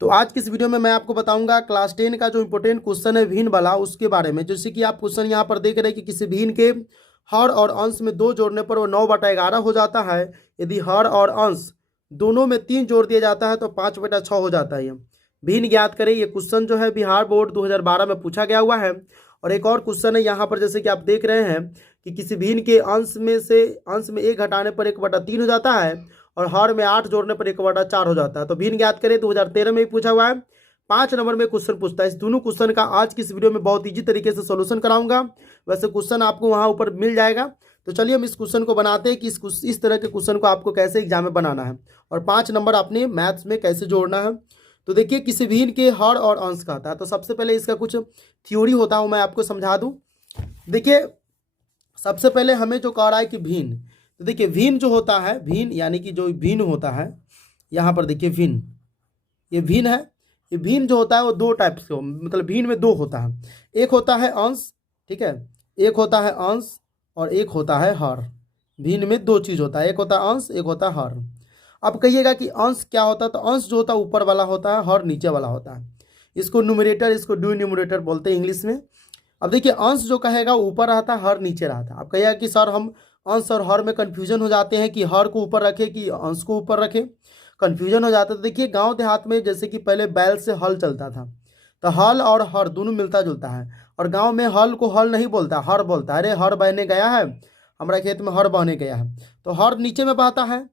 तो आज की इस वीडियो में मैं आपको बताऊंगा क्लास 10 का जो इंपॉर्टेंट क्वेश्चन है भिन्न वाला उसके बारे में। जैसे कि आप क्वेश्चन यहाँ पर देख रहे हैं कि किसी भिन्न के हर और अंश में 2 जोड़ने पर वो 9/11 हो जाता है। यदि हर और अंश दोनों में 3 जोड़ दिया जाता है तो 5/6 हो जाता है। ये भिन्न ज्ञात करें। ये क्वेश्चन जो है बिहार बोर्ड 2012 में पूछा गया हुआ है। और एक और क्वेश्चन है यहाँ पर, जैसे कि आप देख रहे हैं कि किसी भिन्न के अंश में 1 घटाने पर 1/3 हो जाता है और हर में 8 जोड़ने पर 1/4 हो जाता है। तो भिन्न ज्ञात करें, 2013 में भी पूछा हुआ है। 5 नंबर में क्वेश्चन पूछता है। इस दोनों क्वेश्चन का आज की इस वीडियो में बहुत ईजी तरीके से सोल्यूशन कराऊंगा। वैसे क्वेश्चन आपको वहां ऊपर मिल जाएगा। तो चलिए हम इस क्वेश्चन को बनाते हैं कि इस तरह के क्वेश्चन को आपको कैसे एग्जाम में बनाना है और 5 नंबर अपने मैथ्स में कैसे जोड़ना है। तो देखिए, किसी भिन्न के हर और अंश कहता है। तो सबसे पहले इसका कुछ थ्योरी होता है, मैं आपको समझा दूं। देखिए, सबसे पहले हमें जो कह रहा है कि भिन्न, तो देखिए भिन्न जो होता है, भिन्न यानी कि जो भिन्न होता है, यहाँ पर देखिए भिन्न, ये भिन्न है। ये भिन्न जो होता है वो 2 टाइप से मतलब भिन्न में 2 होता है। एक होता है अंश, ठीक है, एक होता है अंश और एक होता है हर। भिन्न में 2 चीज होता है, एक होता है अंश, एक होता है हर। अब कहिएगा कि अंश क्या होता है, तो अंश जो होता है ऊपर वाला होता है, हर नीचे वाला होता है। इसको न्यूमरेटर, इसको डिनोमिनेटर बोलते हैं इंग्लिश में। अब देखिए, अंश जो कहेगा ऊपर रहता है, हर नीचे रहता है। अब कहिएगा कि सर हम अंश और हर में कन्फ्यूजन हो जाते हैं कि हर को ऊपर रखे कि अंश को ऊपर रखे, कन्फ्यूजन हो जाता है। तो देखिए, गांव देहात में जैसे कि पहले बैल से हल चलता था, तो हल और हर दोनों मिलता जुलता है। और गांव में हल को हल नहीं बोलता, हर बोलता है। अरे हर बहने गया है, हमारा खेत में हर बहने गया है। तो हर नीचे में बहता है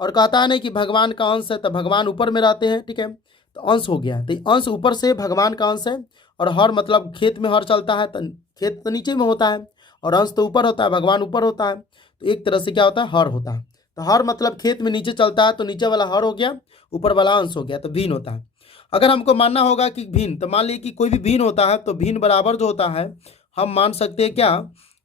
और कहता है नहीं कि भगवान का अंश है तो भगवान ऊपर में रहते हैं, ठीक है। तो अंश हो गया, तो अंश ऊपर से भगवान का अंश है। और हर मतलब खेत में हर चलता है तो खेत तो नीचे में होता है और अंश तो ऊपर होता है, भगवान ऊपर होता है। तो एक तरह से क्या होता है, हर होता है। तो हर मतलब खेत में नीचे चलता है तो नीचे वाला हर हो गया, ऊपर वाला अंश हो गया, तो भिन्न होता है। अगर हमको मानना होगा कि भिन्न, तो मान लीजिए कि कोई भी भिन्न होता है तो भिन्न बराबर जो होता है हम मान सकते हैं क्या,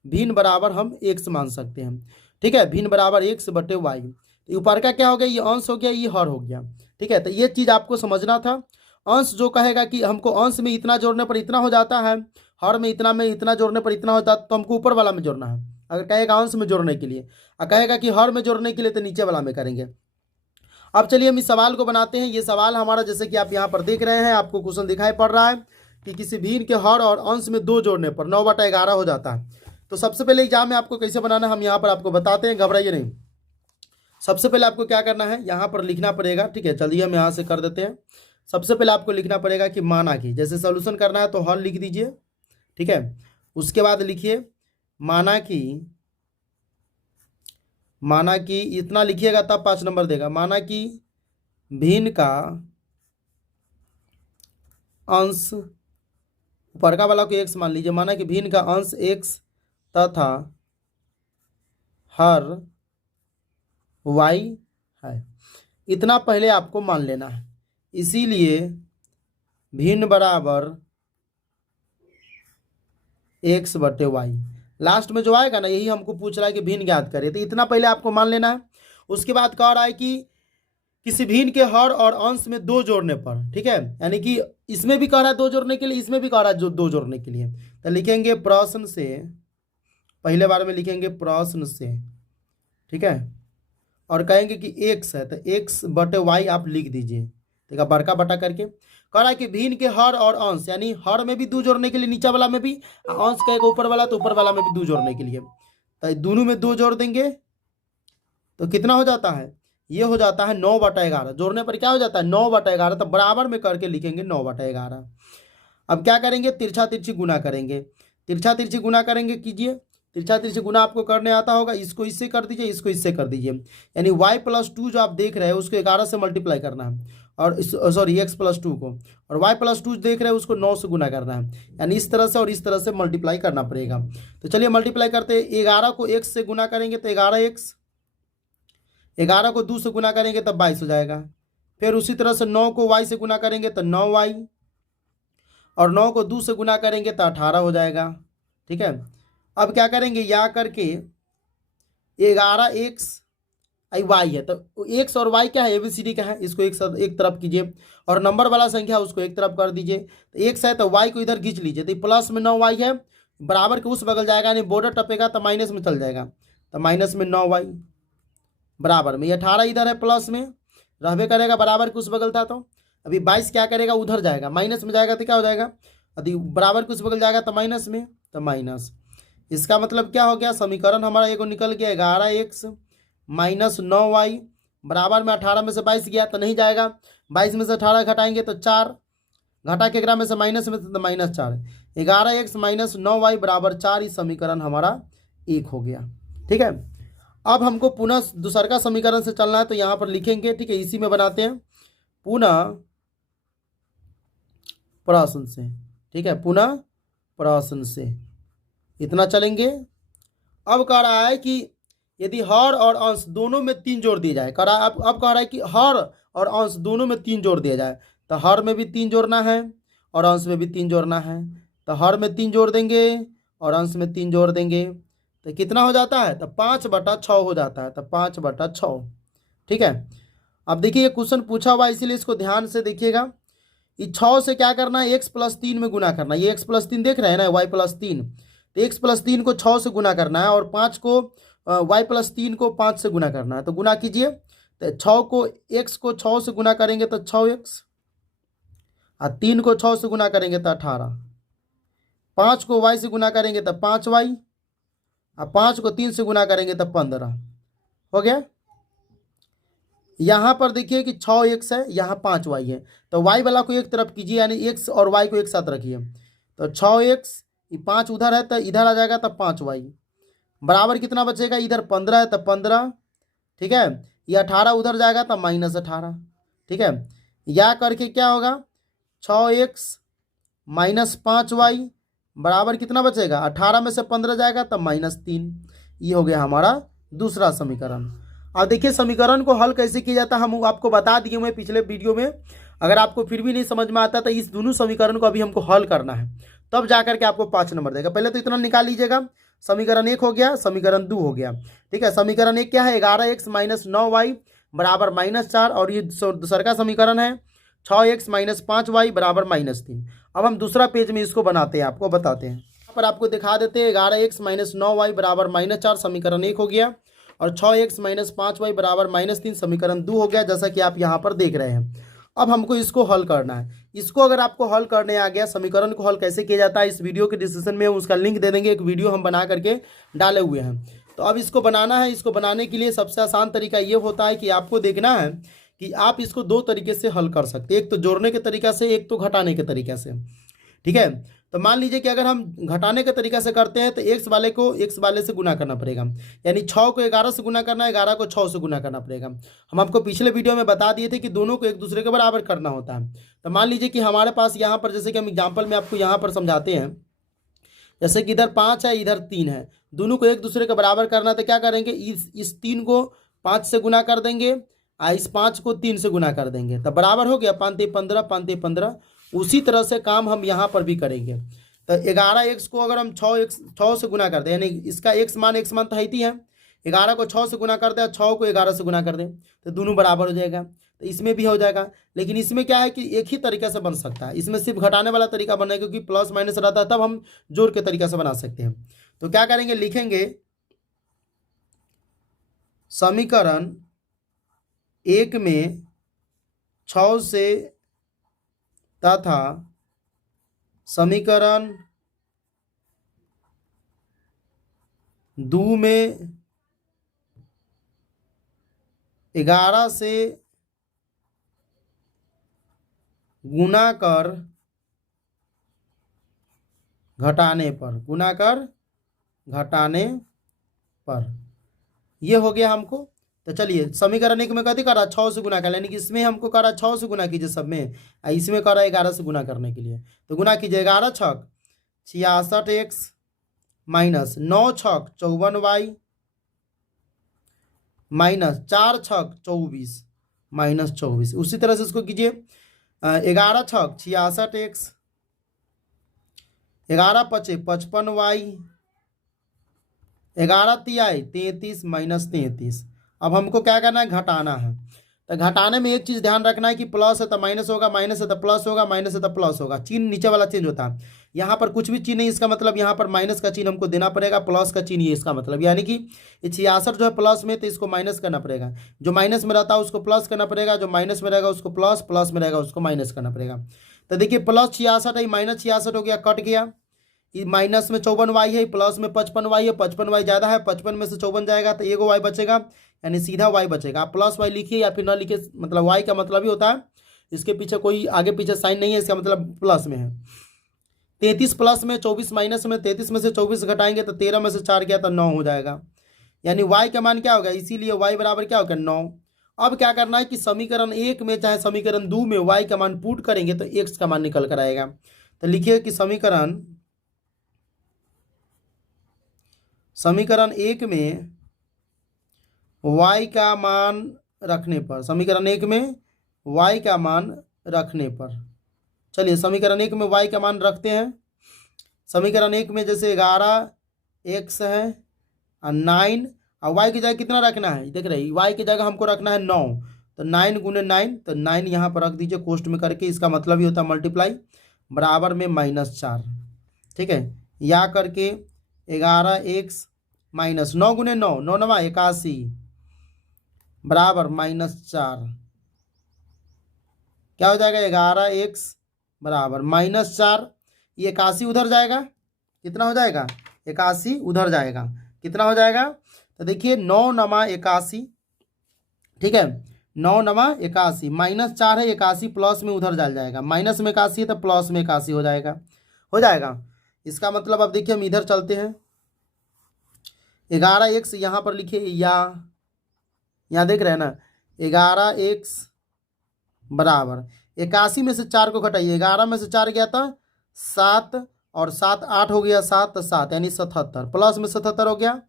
भिन्न बराबर हम x मान सकते हैं, ठीक है। भिन्न बराबर x/y। तो ऊपर का क्या हो गया, ये अंश हो गया, ये हर हो गया, ठीक है। तो ये चीज आपको समझना था। अंश जो कहेगा कि हमको अंश में इतना जोड़ने पर इतना हो जाता है, हर में इतना जोड़ने पर इतना होता है, तो हमको ऊपर वाला में जोड़ना है। अगर कहेगा अंश में जोड़ने के लिए, और कहेगा कि हर में जोड़ने के लिए, तो नीचे वाला में करेंगे। अब चलिए हम इस सवाल को बनाते हैं। ये सवाल हमारा, जैसे कि आप यहाँ पर देख रहे हैं, आपको क्वेश्चन दिखाई पड़ रहा है कि किसी भिन्न के हर और अंश में 2 जोड़ने पर 9/11 हो जाता है। तो सबसे पहले एग्जाम में आपको कैसे बनाना है हम यहाँ पर आपको बताते हैं, घबराइए नहीं। सबसे पहले आपको क्या करना है, यहाँ पर लिखना पड़ेगा, ठीक है। चलिए हम यहाँ से कर देते हैं। सबसे पहले आपको लिखना पड़ेगा कि माना कि, जैसे सॉल्यूशन करना है तो हल लिख दीजिए, ठीक है। उसके बाद लिखिए माना कि इतना लिखिएगा तब 5 नंबर देगा। माना कि भिन्न का अंश, ऊपर का वाला को x मान लीजिए। माना कि भिन्न का अंश x तथा हर y है। इतना पहले आपको मान लेना है। इसीलिए भिन्न बराबर x/y। लास्ट में जो आएगा ना, यही हमको पूछ रहा है कि भिन्न ज्ञात करें, तो इतना पहले आपको मान लेना है। उसके बाद कह रहा है कि किसी भिन्न के हर और अंश में 2 जोड़ने पर, ठीक है। यानी कि इसमें भी कह रहा है 2 जोड़ने के लिए, इसमें भी कह रहा है जो 2 जोड़ने के लिए। तो लिखेंगे प्रश्न से, पहले बार में लिखेंगे प्रश्न से, ठीक है। और कहेंगे कि x है तो x/y आप लिख दीजिए, ठीक है, बड़का बटा करके। कह रहा है कि भिन्न के हर और अंश, यानी हर में भी 2 जोड़ने के लिए नीचे वाला में भी, अंश कहेगा ऊपर वाला तो ऊपर वाला में भी 2 जोड़ने के लिए। तो दोनों में 2 जोड़ देंगे तो कितना हो जाता है, ये हो जाता है 9/11। जोड़ने पर क्या हो जाता है, 9/11। तो बराबर में करके लिखेंगे 9/11। अब क्या करेंगे, तिरछा तिरछी गुना करेंगे। तिरछा तिरछी गुना करेंगे, कीजिए। तिरछा तिरछी गुना आपको करने आता होगा। इसको इससे कर दीजिए, इसको इससे कर दीजिए। यानी y+2 जो आप देख रहे हैं उसको 11 से मल्टीप्लाई करना है, और सॉरी x+2 को, और y+2 देख रहे हैं उसको 9 से गुना करना है। यानी इस तरह से और इस तरह से मल्टीप्लाई करना पड़ेगा। तो चलिए मल्टीप्लाई करते हैं। 11 को x से गुना करेंगे तो 11x, 11 को 2 से गुना करेंगे तब 22 हो जाएगा। फिर उसी तरह से 9 को y से गुना करेंगे तो 9y, और 9 को 2 से गुना करेंगे तो 18 हो जाएगा, ठीक है। अब क्या करेंगे, या करके 11x y है, तो x और y क्या है, ABCD का है, इसको एक तरफ कीजिए, और नंबर वाला संख्या उसको एक तरफ कर दीजिए। तो x है तो y को इधर खींच लीजिए, तो प्लस में 9y है, बराबर के उस बगल जाएगा, यानी बॉर्डर टपेगा तो माइनस में चल जाएगा, तो माइनस में 9y बराबर में, ये 18 इधर है प्लस में रहबे करेगा, बराबर के उस बगल था तो अभी 22 क्या करेगा, उधर जाएगा, माइनस में जाएगा तो क्या हो जाएगा, यदि बराबर कुछ बगल जाएगा तो माइनस में, तो माइनस। इसका मतलब क्या हो गया, समीकरण हमारा एगो निकल गया 11x माइनस 9y बराबर में 18 में से 22 गया तो नहीं जाएगा, 22 में से 18 घटाएंगे तो 4, घटा के 11 में से माइनस में तो -4, 11x माइनस 9y बराबर 4, इस समीकरण हमारा 1 हो गया। ठीक है, अब हमको पुनः दूसर का समीकरण से चलना है, तो यहाँ पर लिखेंगे। ठीक है, इसी में बनाते हैं पुनः प्रश्न से। ठीक है, पुनः प्रश्न से इतना चलेंगे। अब कह रहा है कि यदि हर और अंश दोनों में 3 जोड़ दिया जाए, कह रहा अब कह रहा है कि हर और अंश दोनों में 3 जोड़ दिया जाए, तो हर में भी 3 जोड़ना है और अंश में भी 3 जोड़ना है। तो हर में 3 जोड़ देंगे और अंश में 3 जोड़ देंगे, तो कितना हो जाता है, तो 5/6 हो जाता है, तो 5/6। ठीक है, अब देखिए ये क्वेश्चन पूछा हुआ है, इसीलिए इसको ध्यान से देखिएगा। इस 6 से क्या करना है, x+3 में गुना करना है। ये x+3 देख रहे हैं ना, y+3, तो x+3 को 6 से गुना करना है और 5 को y+3 को 5 से गुना करना है। तो गुना कीजिए, तो 6 को x को 6 से गुना करेंगे तो 6x, और 3 को 6 से गुना करेंगे तो 18, 5 को y से गुना करेंगे तो 5y, और 5 को 3 से गुना करेंगे तो 15 हो गया। यहाँ पर देखिए कि 6x है, यहाँ 5y है, तो y वाला को एक तरफ कीजिए, यानी x और y को एक साथ रखिए। तो 6x, 5 उधर है तो इधर आ जाएगा, तो 5y बराबर कितना बचेगा, इधर 15 है तो 15। ठीक है, ये 18 उधर जाएगा तो -18। ठीक है, या करके क्या होगा, 6x माइनस 5y बराबर कितना बचेगा, 18 में से 15 जाएगा तो -3। ये हो गया हमारा दूसरा समीकरण। अब देखिए समीकरण को हल कैसे किया जाता है, हम आपको बता दिए हुए पिछले वीडियो में। अगर आपको फिर भी नहीं समझ में आता तो इस दोनों समीकरण को अभी हमको हल करना है, तब जाकर के आपको 5 नंबर देगा। पहले तो इतना निकाल लीजिएगा, समीकरण 1 हो गया, समीकरण 2 हो गया। ठीक है, समीकरण 1 क्या है, 11x माइनस 9y बराबर -4, और ये दूसरा का समीकरण है 6x माइनस 5y बराबर -3। अब हम दूसरा पेज में इसको बनाते हैं, आपको बताते हैं। यहाँ पर आपको दिखा देते हैं 11x माइनस 9y बराबर -4 समीकरण 1 हो गया, और 6x माइनस 5y बराबर -3 समीकरण 2 हो गया, जैसा कि आप यहाँ पर देख रहे हैं। अब हमको इसको हल करना है। इसको अगर आपको हल करने आ गया, समीकरण को हल कैसे किया जाता है, इस वीडियो के डिस्क्रिप्शन में उसका लिंक दे देंगे, एक वीडियो हम बना करके डाले हुए हैं। तो अब इसको बनाना है। इसको बनाने के लिए सबसे आसान तरीका ये होता है कि आपको देखना है कि आप इसको 2 तरीके से हल कर सकते हैं, एक तो जोड़ने के तरीका से, एक तो घटाने के तरीका से। ठीक है, तो मान लीजिए कि अगर हम घटाने के तरीका से करते हैं तो x वाले को x वाले से गुना करना पड़ेगा, यानी 6 को 11 से गुना करना है, 11 को 6 से गुना करना पड़ेगा। हम आपको पिछले वीडियो में बता दिए थे कि दोनों को एक दूसरे के बराबर करना होता है। तो मान लीजिए कि हमारे पास यहाँ पर, जैसे कि हम एग्जाम्पल में आपको यहाँ पर समझाते हैं, जैसे कि इधर 5 है, इधर 3 है, दोनों को एक दूसरे के बराबर करना है, तो क्या करेंगे, इस 3 को 5 से गुना कर देंगे और इस 5 को 3 से गुना कर देंगे, तो बराबर हो गया 5 × 15, 5 × 15। उसी तरह से काम हम यहाँ पर भी करेंगे। तो 11x को अगर हम 6 से गुना कर दें, यानी इसका x मान तो है ही है, 11 को 6 से गुना कर दें और 6 को 11 से गुना कर दें, तो दोनों बराबर हो जाएगा। तो इसमें भी हो जाएगा, लेकिन इसमें क्या है कि एक ही तरीके से बन सकता है, इसमें सिर्फ घटाने वाला तरीका बना है, क्योंकि प्लस माइनस रहता है, तब हम जोड़ के तरीका से बना सकते हैं। तो क्या करेंगे, लिखेंगे समीकरण 1 में 6 से तथा समीकरण 2 में 11 से गुना कर घटाने पर, गुना कर घटाने पर, ये हो गया हमको। तो चलिए समीकरण 1 में कथी करा, 6 से गुना कर, यानी कि इसमें हमको करा 6 से गुना कीजिए सब में, इसमें करा 11 से गुना करने के लिए। तो गुना कीजिए, 11 × 6 66x minus 9 × 6 54y minus 4 × 6 24 minus 24। उसी तरह से इसको कीजिए, 11 × 6 66x, 11 × 5 55y, 11 × 3 33 माइनस 33। अब हमको क्या करना है, घटाना है। तो घटाने में एक चीज़ ध्यान रखना है कि प्लस है तो माइनस होगा, माइनस है तो प्लस होगा, माइनस है तो प्लस होगा, चिन्ह नीचे वाला चेंज होता है। यहाँ पर कुछ भी चिन्ह नहीं, इसका मतलब यहाँ पर माइनस का चिन्ह हमको देना पड़ेगा, प्लस का चिन्ह ये इसका मतलब, यानी कि 66 जो है प्लस में, तो इसको माइनस करना पड़ेगा। जो माइनस में रहता है उसको प्लस करना पड़ेगा, जो माइनस में रहेगा उसको प्लस, प्लस में रहेगा उसको माइनस करना पड़ेगा। तो देखिए प्लस 66 है, माइनस 66 हो गया, कट गया। ये माइनस में 54y है, प्लस में 55y है, 55y ज़्यादा है, 55 में से 54 जाएगा तो एगो y बचेगा, यानी सीधा y बचेगा। आप प्लस y लिखिए या फिर ना लिखिए, मतलब y का मतलब ही होता है, इसके पीछे कोई आगे पीछे साइन नहीं है, इसका मतलब प्लस में है। 33 प्लस में, 24 माइनस में, 33 में से 24 घटाएंगे तो 13 में से 4 गया तो 9 हो जाएगा, यानी y का मान क्या होगा, इसीलिए y बराबर क्या होगा 9। अब क्या करना है कि समीकरण 1 में चाहे समीकरण 2 में y का मान पुट करेंगे तो x का मान निकल कर आएगा। तो लिखिए कि समीकरण 1 में y का मान रखने पर, समीकरण 1 में y का मान रखने पर, चलिए समीकरण 1 में y का मान रखते हैं। समीकरण 1 में जैसे 11x है और 9, और y की जगह कितना रखना है, देख रहे y की जगह हमको रखना है 9, तो 9 गुने 9, तो 9 यहाँ पर रख दीजिए कोष्ट में करके, इसका मतलब ही होता है मल्टीप्लाई, बराबर में -4, ठीक है। या करके 11x माइनस 9 गुने 9, 9 9 81, बराबर -4, क्या हो जाएगा 11x बराबर -4, ये 81 उधर जाएगा, कितना हो जाएगा 81 उधर जाएगा, कितना हो जाएगा, तो देखिए 9 9 81, ठीक है, 9 9 81, -4 है, 81 प्लस में उधर डाल जाएगा, माइनस में 81 है तो प्लस में 81 हो जाएगा, हो जाएगा। इसका मतलब अब देखिए हम इधर चलते हैं, 11x यहाँ पर लिखिए, या यहाँ देख रहे हैं ना, 11x बराबर 81 में से 4 को घटाइए, 11 में से 4 गया था 7, और 7 8 हो गया 7, तो 7 यानी 77, प्लस में 77 हो गया,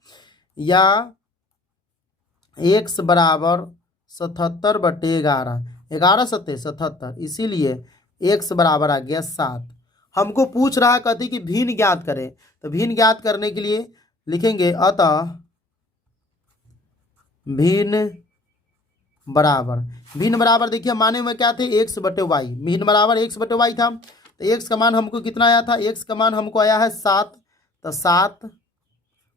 या x बराबर 77/11, 11 सत्ते 77, इसीलिए x बराबर आ गया 7। हमको पूछ रहा है, कहती कि भिन्न ज्ञात करें, तो भिन्न ज्ञात करने के लिए लिखेंगे अतः भिन्न बराबर देखिए माने में क्या थे, x/y, भिन्न बराबर x/y था, तो x का मान हमको कितना आया था, x का मान हमको आया है 7, तो 7,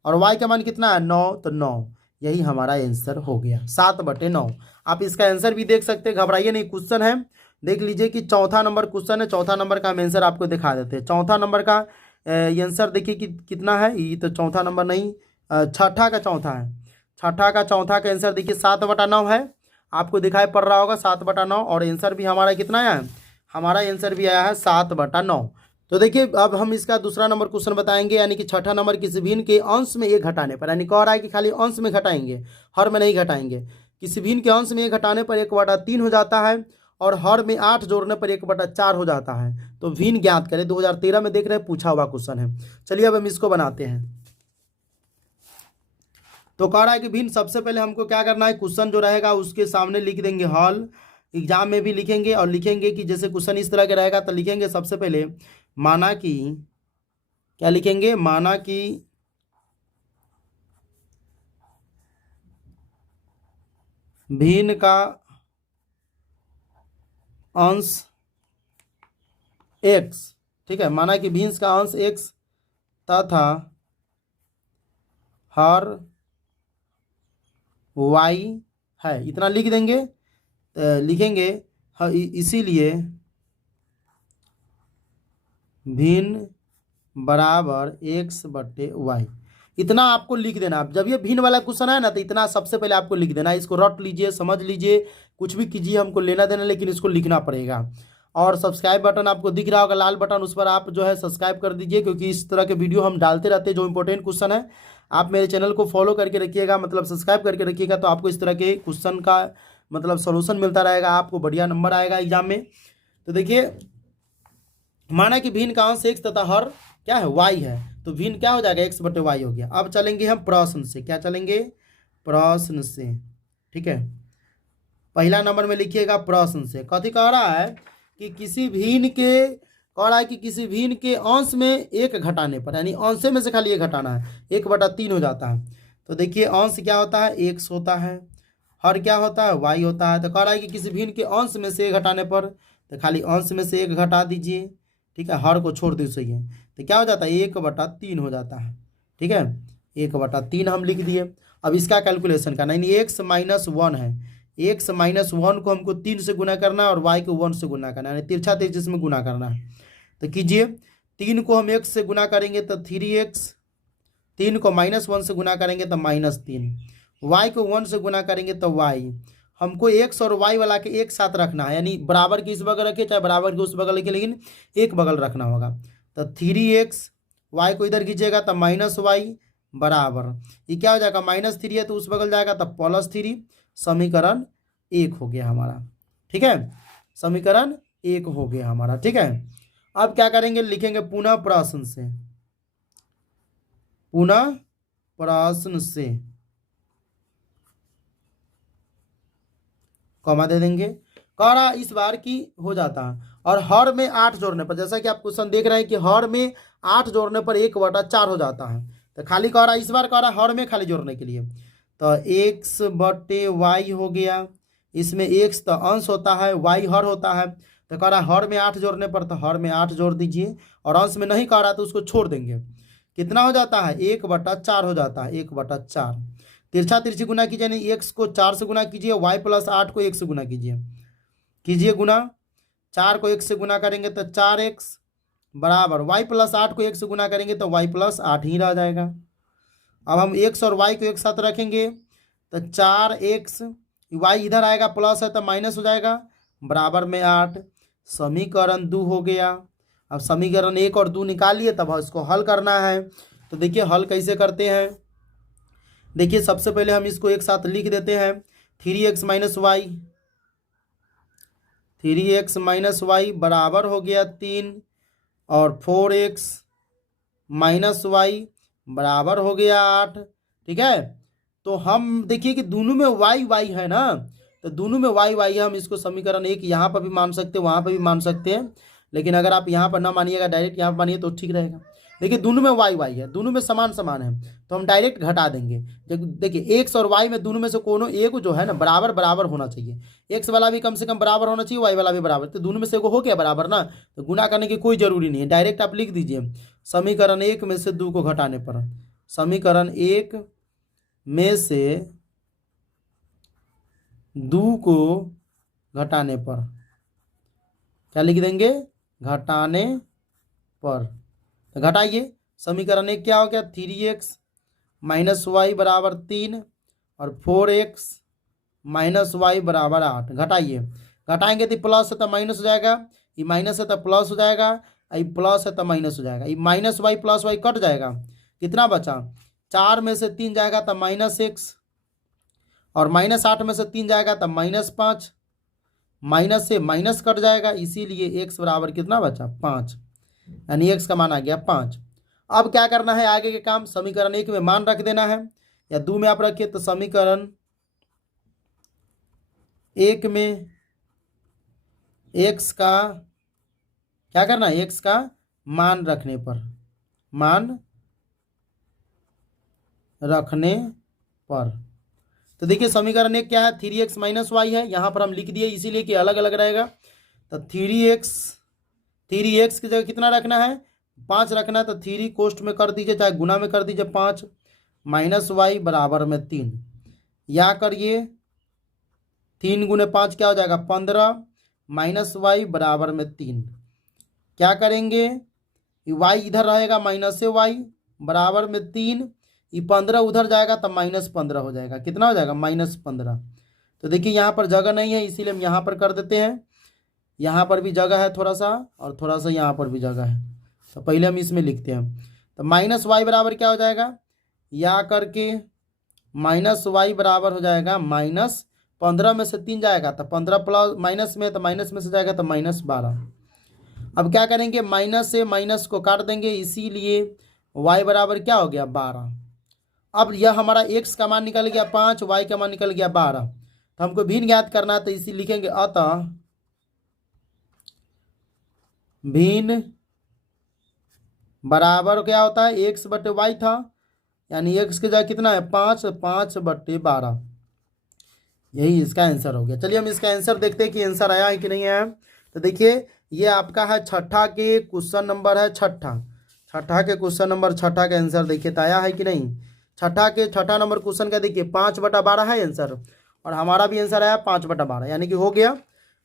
और y का मान कितना है 9, तो 9, यही हमारा आंसर हो गया 7/9। आप इसका आंसर भी देख सकते हैं, घबराइए नहीं, क्वेश्चन है, देख लीजिए कि चौथा नंबर क्वेश्चन है, चौथा नंबर का हम आंसर आपको दिखा देते हैं। चौथा नंबर का आंसर देखिए कि कितना है, ये तो चौथा नंबर नहीं, छठा का चौथा है, छठा का चौथा का आंसर देखिए 7/9 है, आपको दिखाई पड़ रहा होगा 7/9, और आंसर भी हमारा कितना आया है, हमारा आंसर भी आया है 7/9। तो देखिए अब हम इसका दूसरा नंबर क्वेश्चन बताएंगे, यानी कि छठा नंबर, किसी भिन्न के अंश में 1 घटाने पर, यानी कह रहा है कि खाली अंश में घटाएंगे, हर में नहीं घटाएंगे। किसी भिन्न के अंश में 1 घटाने पर 1/3 हो जाता है, और हर में 8 जोड़ने पर 1/4 हो जाता है। तो भिन्न ज्ञात करें, 2013 में देख रहे हैं पूछा हुआ क्वेश्चन है। चलिए अब हम इसको बनाते हैं। तो कह रहा है कि भिन्न, सबसे पहले हमको क्या करना है, क्वेश्चन जो रहेगा उसके सामने लिख देंगे हल, एग्जाम में भी लिखेंगे, और लिखेंगे कि जैसे क्वेश्चन इस तरह का रहेगा तो लिखेंगे सबसे पहले, माना कि, क्या लिखेंगे, माना कि भिन्न का अंश x, ठीक है, माना कि भिन्न का अंश x तथा हर y है, इतना लिख देंगे, लिखेंगे इसीलिए भिन्न बराबर x/y, इतना आपको लिख देना। आप जब ये भिन्न वाला क्वेश्चन है ना, तो इतना सबसे पहले आपको लिख देना, इसको रट लीजिए, समझ लीजिए, कुछ भी कीजिए, हमको लेना देना, लेकिन इसको लिखना पड़ेगा। और सब्सक्राइब बटन आपको दिख रहा होगा लाल बटन, उस पर आप जो है सब्सक्राइब कर दीजिए, क्योंकि इस तरह के वीडियो हम डालते रहते हैं, जो इंपॉर्टेंट क्वेश्चन है। आप मेरे चैनल को फॉलो करके रखिएगा, मतलब सब्सक्राइब करके रखिएगा, तो आपको इस तरह के क्वेश्चन का मतलब सोल्यूशन मिलता रहेगा, आपको बढ़िया नंबर आएगा एग्जाम में। तो देखिए, माना कि भिन्न का अंश x तथा हर क्या है y है, तो भिन्न क्या हो जाएगा x/y हो गया। अब चलेंगे हम प्रश्न से, क्या चलेंगे, प्रश्न से, ठीक है। पहला नंबर में लिखिएगा प्रश्न से, कथी कह रहा है कि किसी भिन्न के, कह रहा है कि किसी भिन्न के अंश में 1 घटाने पर, यानी अंश में से खाली 1 घटाना है, 1/3 हो जाता है। तो देखिए अंश क्या होता है, x होता है, हर क्या होता है, y होता है। तो कह रहा है कि किसी भिन्न के अंश में से 1 घटाने पर, तो खाली अंश में से 1 घटा दीजिए, ठीक है, हर को छोड़ दो सही है, तो क्या हो जाता है 1/3 हो जाता है। ठीक है, 1/3 हम लिख दिए। अब इसका कैलकुलेशन करना, यानी x-1 है, x-1 को हमको 3 से गुना करना है और y को 1 से गुना करना है, यानी तिरछा तिरछी इसमें गुना करना है। तो कीजिए, 3 को हम x से गुना करेंगे तो 3x, 3 को -1 से गुना करेंगे तो -3, y को 1 से गुना करेंगे तो y। हमको x और y वाला के एक साथ रखना है, यानी बराबर के इस बगल रखे चाहे बराबर के उस बगल रखे, लेकिन एक बगल रखना होगा। तो 3x, y को इधर खींचेगा तो -y बराबर, ये क्या हो जाएगा -3 है तो उस बगल जाएगा तो +3। समीकरण 1 हो गया हमारा। ठीक है, समीकरण 1 हो गया हमारा। ठीक है, अब क्या करेंगे, लिखेंगे पुनः प्रश्न से, पुनः प्रश्न से कॉमा दे देंगे। कह रहा इस बार की हो जाता है, और हर में 8 जोड़ने पर, जैसा कि आप क्वेश्चन देख रहे हैं कि हर में 8 जोड़ने पर 1/4 हो जाता है। तो खाली कह रहा इस बार कह रहा हर में खाली जोड़ने के लिए, तो x/y हो गया, इसमें x तो अंश होता है, y हर होता है। तो कह रहा हर में 8 जोड़ने पर, तो हर में 8 जोड़ दीजिए, और अंश में नहीं कह रहा तो उसको छोड़ देंगे। कितना हो जाता है 1/4 हो जाता है, 1/4। तिरछा तिरछी गुना कीजिए, यानी x को 4 से गुना कीजिए, y + 8 को 1 से गुना कीजिए गुना। 4 को 1 से गुना करेंगे तो 4x बराबर, y + 8 को 1 से गुना करेंगे तो y + 8 ही रह जाएगा। अब हम x और y को एक साथ रखेंगे तो 4x, y इधर आएगा प्लस है तो माइनस हो जाएगा, बराबर में 8। समीकरण 2 हो गया। अब समीकरण 1 और 2 निकालिए, तब इसको हल करना है। तो देखिए हल कैसे करते हैं। देखिए सबसे पहले हम इसको एक साथ लिख देते हैं, 3x - y बराबर हो गया 3, और 4x - y बराबर हो गया 8। ठीक है, तो हम देखिए कि दोनों में y है ना, तो दोनों में y है। हम इसको समीकरण 1 यहाँ पर भी मान सकते हैं, वहाँ पर भी मान सकते हैं, लेकिन अगर आप यहाँ पर ना मानिएगा, डायरेक्ट यहाँ पर मानिए तो ठीक रहेगा। देखिए दोनों में y है, दोनों में समान समान है, तो हम डायरेक्ट घटा देंगे। देखिए x और y में दोनों में से कोनो एक जो है ना बराबर बराबर होना चाहिए, x वाला भी कम से कम बराबर होना चाहिए, y वाला भी बराबर, तो दोनों में से एगो हो गया बराबर ना, तो गुना करने की कोई जरूरी नहीं है, डायरेक्ट आप लिख दीजिए समीकरण 1 में से 2 को घटाने पर, समीकरण 1 में से 2 को घटाने पर क्या लिख देंगे, घटाने पर। तो घटाइए, समीकरण 1 क्या हो गया, 3x - y बराबर 3, और 4x - y बराबर 8। घटाइए, घटाएंगे तो प्लस है तो माइनस हो जाएगा, ये माइनस है तो प्लस हो जाएगा, ये प्लस है तो माइनस हो जाएगा, ये -y + y कट जाएगा, कितना बचा, 4 में से 3 जाएगा तो -x, और -8 में से 3 जाएगा तो -5, माइनस से माइनस कट जाएगा, इसीलिए x बराबर कितना बचा 5, यानी x का मान आ गया 5। अब क्या करना है आगे के काम, समीकरण 1 में मान रख देना है, या 2 में आप रखिए, तो समीकरण 1 में x का क्या करना है, x का मान रखने पर, मान रखने पर। तो देखिए समीकरण 1 क्या है, 3x - y है, यहाँ पर हम लिख दिए इसीलिए कि अलग अलग रहेगा। तो 3x की जगह कितना रखना है, 5 रखना है, तो 3 कोष्ट में कर दीजिए, चाहे गुना में कर दीजिए 5, -y बराबर में 3, या करिए 3 × 5 क्या हो जाएगा 15, -y बराबर में 3। क्या करेंगे, y इधर रहेगा -y बराबर में 3, ये 15 उधर जाएगा तो -15 हो जाएगा, कितना हो जाएगा -15। तो देखिए यहाँ पर जगह नहीं है, इसीलिए हम यहाँ पर कर देते हैं, यहाँ पर भी जगह है थोड़ा सा, और थोड़ा सा यहाँ पर भी जगह है, तो पहले हम इसमें लिखते हैं। तो -y बराबर क्या हो जाएगा, या करके -y बराबर हो जाएगा -15 में से 3 जाएगा तो 15 प्लस माइनस में, तो माइनस में से जाएगा तो -12। अब क्या करेंगे, माइनस से माइनस को काट देंगे, इसीलिए y बराबर क्या हो गया 12। अब यह हमारा x का मान निकल गया 5, y का मान निकल गया 12, तो हमको भिन्न ज्ञात करना है, तो इसी लिखेंगे अतः भिन्न बराबर क्या होता है, x/y था, यानी x की जगह कितना है 5, 5/12, यही इसका आंसर हो गया। चलिए हम इसका आंसर देखते हैं कि आंसर आया है कि नहीं आया। तो देखिए ये आपका है छठा के क्वेश्चन नंबर है छठा। छठा के क्वेश्चन नंबर छठा का आंसर देखिए तो आया है कि नहीं। छठा नंबर क्वेश्चन का देखिए 5/12 है आंसर, और हमारा भी आंसर आया 5/12, यानी कि हो गया।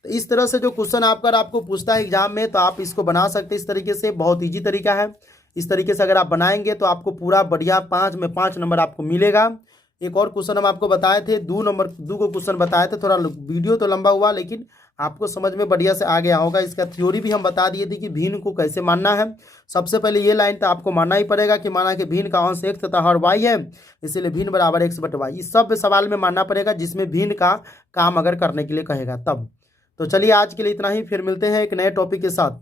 तो इस तरह से जो क्वेश्चन आपको पूछता है एग्जाम में, तो आप इसको बना सकते हैं इस तरीके से, बहुत ईजी तरीका है। इस तरीके से अगर आप बनाएंगे तो आपको पूरा बढ़िया 5 में 5 नंबर आपको मिलेगा। एक और क्वेश्चन हम आपको बताए थे, 2 को क्वेश्चन बताए थे, थोड़ा वीडियो तो लंबा हुआ लेकिन आपको समझ में बढ़िया से आ गया होगा। इसका थ्योरी भी हम बता दिए थे कि भिन्न को कैसे मानना है। सबसे पहले ये लाइन तो आपको मानना ही पड़ेगा कि माना कि भिन्न का अंश x तथा हर y है, इसीलिए भिन्न बराबर x/y। इस सब सवाल में मानना पड़ेगा जिसमें भिन्न का काम अगर करने के लिए कहेगा तब। तो चलिए आज के लिए इतना ही, फिर मिलते हैं एक नए टॉपिक के साथ।